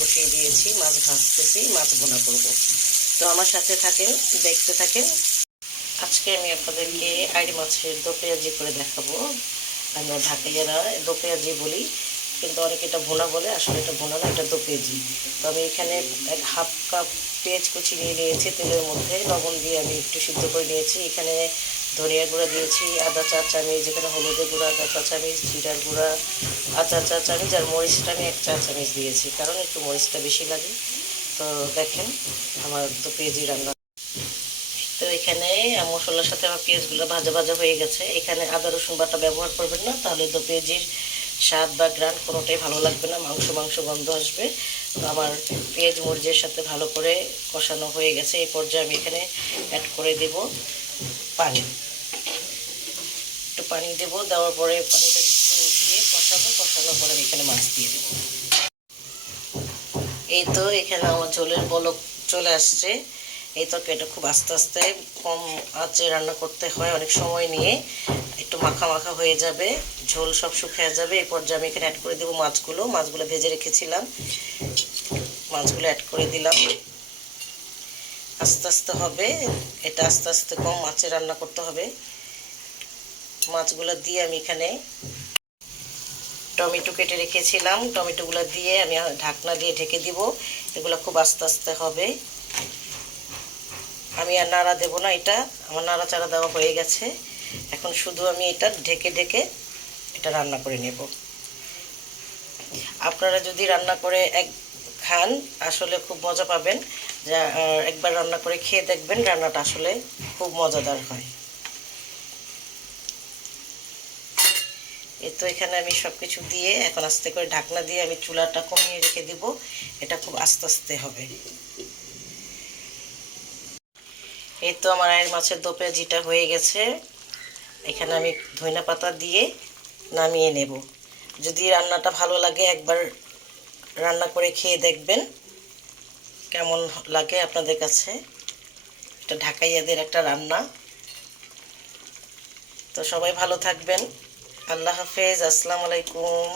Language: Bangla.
বসিয়ে দিয়েছি, মাছ ভাজতেছি, মাছ ভুনা করব। তো আমার সাথে থাকেন, দেখতে থাকেন। আজকে আমি আপনাদেরকে আইড় মাছের দো পেঁয়াজি করে দেখাবো। আমরা ঢাকাইয়ারা দো পেঁয়াজি বলি, কিন্তু অনেকে এটা ভুনা বলে, আসলে এটা ভুনা না, এটা দো পেঁয়াজি। তো আমি এখানে হাফ কাপ পেঁয়াজ কুচি নিয়ে নিয়েছি, তেলের মধ্যে লবণ দিয়ে আমি একটু সিদ্ধ করে নিয়েছি। এখানে ধনিয়া গুঁড়া দিয়েছি আধা চা চামচ, যেখানে হলুদের গুঁড়া আধা চা চামচ, জিরার গুঁড়া আধা চা চামচ, আর মরিচটা আমি 1 চা চামচ দিয়েছি, কারণ একটু মরিচটা বেশি লাগে। তো দেখেন আমার দো পেঁয়াজি রান্না। তো এখানে মশলার সাথে আমার পেঁয়াজগুলো ভাজা ভাজা হয়ে গেছে। এখানে আদা রসুন বাটা ব্যবহার করবেন না, তাহলে দো পেঁয়াজির স্বাদ বা গ্রান কোনোটাই ভালো লাগবে না, মাংস মাংস গন্ধ আসবে। তো আমার পেঁয়াজ মরিচের সাথে ভালো করে কষানো হয়ে গেছে। এই পর্যায়ে আমি এখানে অ্যাড করে দেব পানি। একটু পানি দেব, দেওয়ার পরে পানিটা একটু দিয়ে কষাবো, কষানোর পরে আমি এখানে মাছ দিয়ে দেবো। এই তো এখানে আমার ঝোলের বলক চলে আসছে। এই তরকারিটা খুব আস্তে আস্তে কম আঁচে রান্না করতে হয়, অনেক সময় নিয়ে। একটু মাখা মাখা হয়ে যাবে, ঝোল সব শুকিয়ে যাবে। এই পর্যায়ে আমি এখানে অ্যাড করে দেবো মাছগুলো ভেজে রেখেছিলাম, মাছগুলো অ্যাড করে দিলাম। আস্তে আস্তে হবে এটা, আস্তে আস্তে কম আঁচে রান্না করতে হবে। মাছগুলো দিয়ে আমি এখানে টমেটো কেটে রেখেছিলাম, টমেটোগুলো দিয়ে আমি ঢাকনা দিয়ে ঢেকে দিব। এগুলো খুব আস্তে আস্তে হবে, আমি আর নাড়া দেবো না। এটা আমার নাড়াচাড়া দেওয়া হয়ে গেছে। এখন শুধু আমি এটা ঢেকে ঢেকে এটা রান্না করে নেব। আপনারা যদি রান্না করে খান, আসলে খুব মজা পাবেন। যা একবার রান্না করে খেয়ে দেখবেন, রান্নাটা আসলে খুব মজাদার হয়। এই তো এখানে আমি সব কিছু দিয়ে এখন আস্তে করে ঢাকনা দিয়ে আমি চুলাটা কমিয়ে রেখে দিব। এটা খুব আস্তে আস্তে হবে। এই তো আমার আয়ের মাছের দো পেঁয়াজিটা হয়ে গেছে। এখানে আমি ধনিয়া পাতা দিয়ে নামিয়ে নেব। যদি রান্নাটা ভালো লাগে, একবার রান্না করে খেয়ে দেখবেন কেমন লাগে আপনাদের কাছে। এটা ঢাকাইয়াদের একটা রান্না। তো সবাই ভালো থাকবেন। আল্লাহ হাফেজ, আসসালামু আলাইকুম।